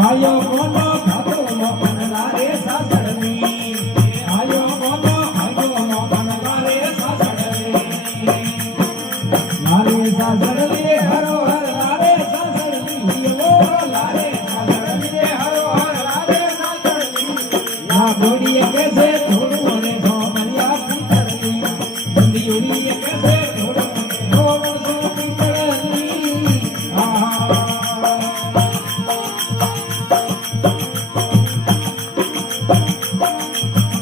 આયો કોનો ખાતો નો કનલારે સાસડની આયો કોનો ખાતો નો કનલારે સાસડની લારે સાસડની હરો હર લારે સાસડની ઓ લારે સાસડની હરો હર લારે સાસડની ના ગોડીએ કેસે થોડું મને સો મરિયા પીતરની બંદીઓડીએ કેસે થોડું થોડું સો પીતરની આહા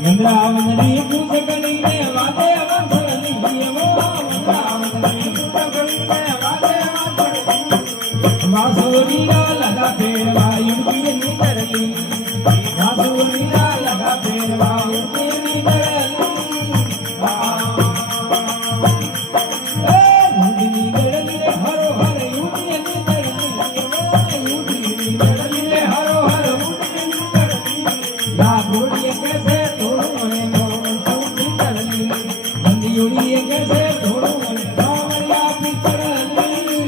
વૃંદાવનની પૂજ કરીને વાદે વંશની વો વૃંદાવનની પૂજ કરીને વાદે વંશની વાસુરીના લગા ફેરવા યુવતીની તરલી વાસુરીના લગા ફેરવા યુવતીની તરલી યુવતીની તરલી રે હરો હર યુવતીની તરલી યુવતીની તરલી રે હરો હર યુવતીની તરલી લા ગોડીએ કેસે યુડીએ કેસે થોડું મને સાવરિયા પિતરની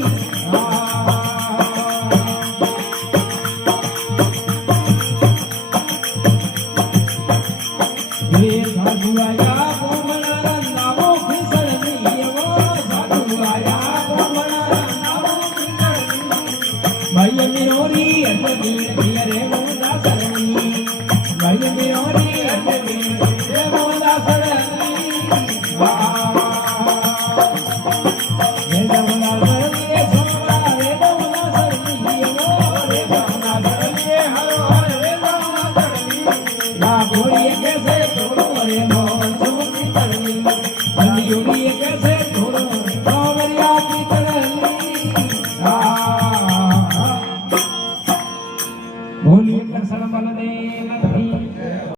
હે સાધુ આયા કોમળા નામો ખીસળની વો સાધુ આયા કોમળા નામો ખીસળની ભાઈ મિરોરી અટકી રે મોદા સરણી ભાઈ મિરોરી અટકી રે મોદા સરણી Hare